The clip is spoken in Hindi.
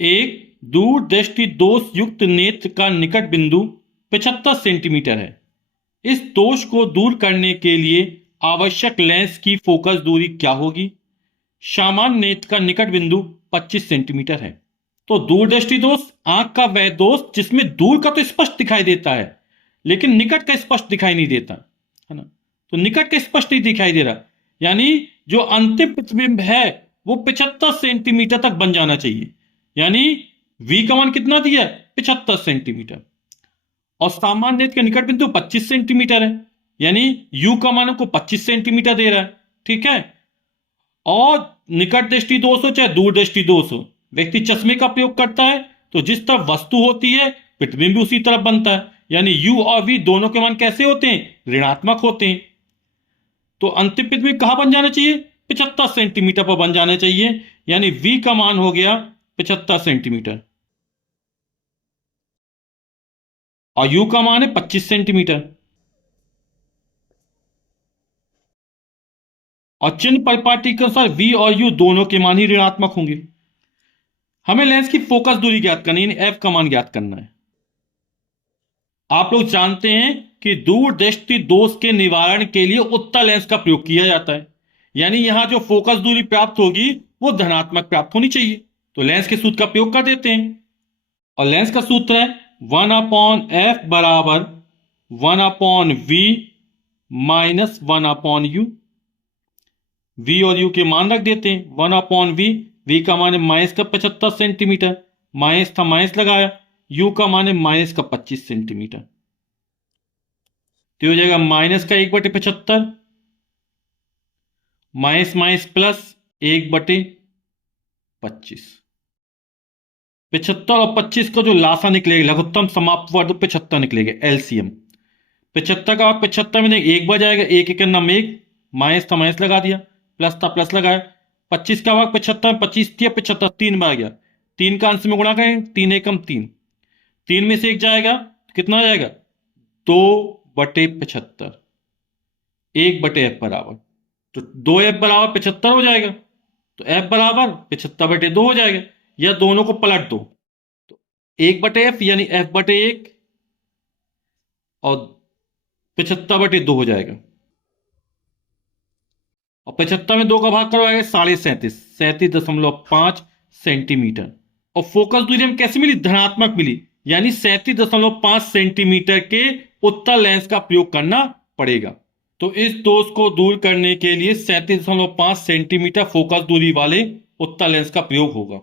एक दूरदृष्टि दोष युक्त नेत्र का निकट बिंदु 75 सेंटीमीटर है। इस दोष को दूर करने के लिए आवश्यक लेंस की फोकस दूरी क्या होगी? सामान्य नेत्र का निकट बिंदु 25 सेंटीमीटर है। तो दूरदृष्टि दोष आंख का वह दोष जिसमें दूर का तो स्पष्ट दिखाई देता है लेकिन निकट का स्पष्ट दिखाई नहीं देता, है ना। तो निकट का स्पष्ट नहीं दिखाई दे रहा, यानी जो अंतिम प्रतिबिंब है वो 75 सेंटीमीटर तक बन जाना चाहिए। यानी V का मान कितना दिया है? 75 सेंटीमीटर। और सामान्य नेत्र का निकट बिंदु 25 सेंटीमीटर है, यानी U का मान को 25 सेंटीमीटर दे रहा है। ठीक है। और निकट दृष्टि दोष हो चाहे दूर दृष्टि दोष हो, व्यक्ति चश्मे का प्रयोग करता है तो जिस तरफ वस्तु होती है प्रतिबिंब भी उसी तरफ बनता है। यानी U और V दोनों के मान कैसे होते हैं? ऋणात्मक होते हैं। तो अंतिम प्रतिबिंब कहां बन जाना चाहिए? 75 सेंटीमीटर पर बन जाना चाहिए। यानी V का मान हो गया 75 सेंटीमीटर और U का मान है 25 सेंटीमीटर। और चिन्ह परिपाटी के अनुसार V और U दोनों के मान ही ऋणात्मक होंगे। हमें लेंस की फोकस दूरी ज्ञात करनी है, यानी F का मान ज्ञात करना है। आप लोग जानते हैं कि दूरदृष्टि दोष के निवारण के लिए उत्तल लेंस का प्रयोग किया जाता है, यानी यहां जो फोकस दूरी प्राप्त होगी वो धनात्मक प्राप्त होनी चाहिए। तो लेंस के सूत्र का प्रयोग कर देते हैं और लेंस का सूत्र है 1/f बराबर 1/v माइनस 1/u। v और u के मान रख देते हैं। 1/v, v का मान है माइनस का 75 सेंटीमीटर, माइनस था माइनस लगाया, u का मान है माइनस का 25 सेंटीमीटर। तो हो जाएगा माइनस का 1/75 माइनस माइनस प्लस 1/25। 75 और 25 का जो लासा निकलेगा, लघुत्तम समाप्त वर्ग 75 निकलेगा, एलसीएम। 75 का 75 में एक बार जाएगा, एक एक नाम एक, माइनस था माइनस लगा दिया, प्लस था प्लस लगाया। 25 का भाग 75, 25 थी 75 तीन बार गया, तीन का अंश में गुणा करें, 3 एकम 3, 3 में से एक जाएगा तो कितना जाएगा? 2/75, 1/f बराबर, तो 2f बराबर 75 हो जाएगा, तो f बराबर 75/2 हो जाएगा। या दोनों को पलट दो तो 1/f यानी f/1 और 75/2 हो जाएगा। और 75 में 2 का भाग करवाएगा 37.5, 37.5 सेंटीमीटर। और फोकस दूरी हमें कैसे मिली? धनात्मक मिली, यानी 37.5 सेंटीमीटर के उत्तल लेंस का प्रयोग करना पड़ेगा। तो इस दोष को दूर करने के लिए 37.5 सेंटीमीटर फोकस दूरी वाले उत्तल लेंस का प्रयोग होगा।